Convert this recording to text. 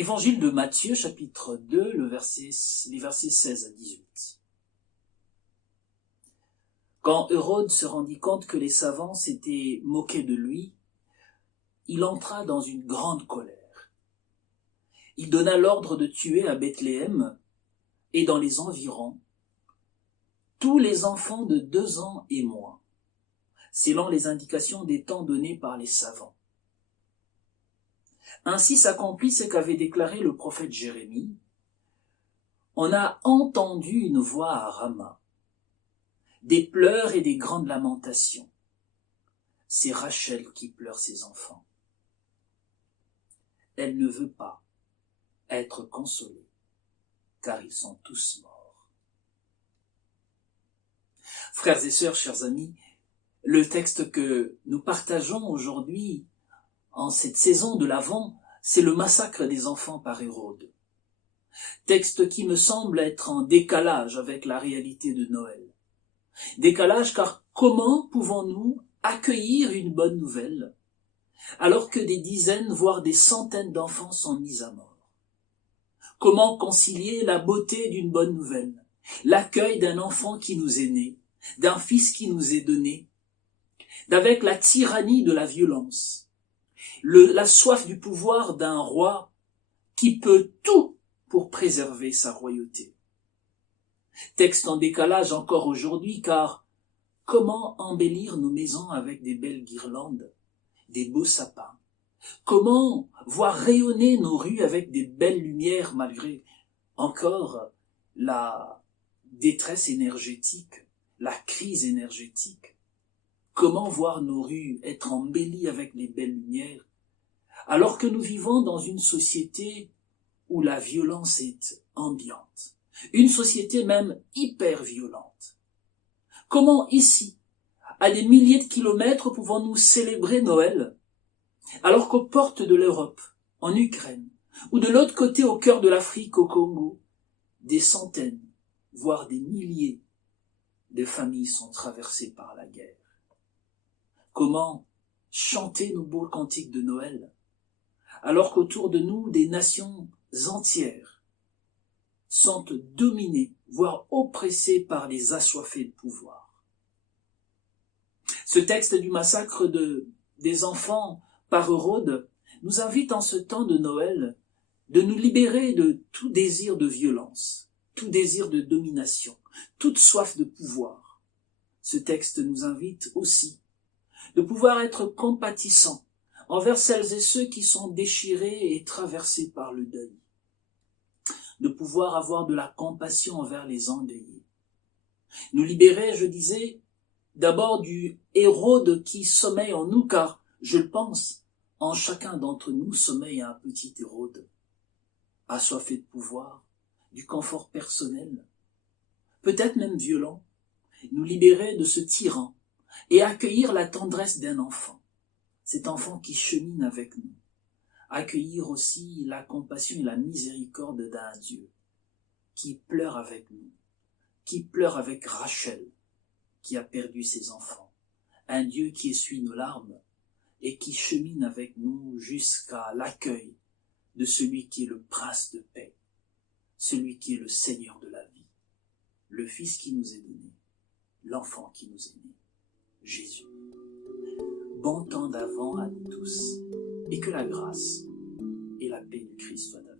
Évangile de Matthieu, chapitre 2, les versets 16 à 18. Quand Hérode se rendit compte que les savants s'étaient moqués de lui, il entra dans une grande colère. Il donna l'ordre de tuer à Bethléem et dans les environs tous les enfants de 2 ans et moins, selon les indications des temps donnés par les savants. Ainsi s'accomplit ce qu'avait déclaré le prophète Jérémie. On a entendu une voix à Rama, des pleurs et des grandes lamentations. C'est Rachel qui pleure ses enfants. Elle ne veut pas être consolée, car ils sont tous morts. Frères et sœurs, chers amis, le texte que nous partageons aujourd'hui, en cette saison de l'Avent, c'est le massacre des enfants par Hérode. Texte qui me semble être en décalage avec la réalité de Noël. Décalage car comment pouvons-nous accueillir une bonne nouvelle alors que des dizaines, voire des centaines d'enfants sont mis à mort? Comment concilier la beauté d'une bonne nouvelle, l'accueil d'un enfant qui nous est né, d'un fils qui nous est donné, d'avec la tyrannie de la violence, la soif du pouvoir d'un roi qui peut tout pour préserver sa royauté? Texte en décalage encore aujourd'hui, car comment embellir nos maisons avec des belles guirlandes, des beaux sapins? Comment voir rayonner nos rues avec des belles lumières malgré encore la détresse énergétique, la crise énergétique? Comment voir nos rues être embellies avec les belles lumières alors que nous vivons dans une société où la violence est ambiante, une société même hyper violente? Comment ici, à des milliers de kilomètres, pouvons-nous célébrer Noël alors qu'aux portes de l'Europe, en Ukraine, ou de l'autre côté au cœur de l'Afrique, au Congo, des centaines, voire des milliers de familles sont traversées par la guerre? Comment chanter nos beaux cantiques de Noël alors qu'autour de nous, des nations entières sont dominées, voire oppressées par les assoiffés de pouvoir? Ce texte du massacre des enfants par Hérode nous invite en ce temps de Noël de nous libérer de tout désir de violence, tout désir de domination, toute soif de pouvoir. Ce texte nous invite aussi de pouvoir être compatissants envers celles et ceux qui sont déchirés et traversés par le deuil, de pouvoir avoir de la compassion envers les endeuillés. Nous libérer, je disais, d'abord du Hérode qui sommeille en nous, car, je le pense, en chacun d'entre nous sommeille un petit Hérode, assoiffé de pouvoir, du confort personnel, peut-être même violent. Nous libérer de ce tyran et accueillir la tendresse d'un enfant, cet enfant qui chemine avec nous. Accueillir aussi la compassion et la miséricorde d'un Dieu qui pleure avec nous, qui pleure avec Rachel, qui a perdu ses enfants. Un Dieu qui essuie nos larmes et qui chemine avec nous jusqu'à l'accueil de celui qui est le prince de paix, celui qui est le Seigneur de la vie, le Fils qui nous est donné, l'enfant qui nous est né, Jésus. Bon temps d'Avent à nous tous, et que la grâce et la paix du Christ soient avec nous.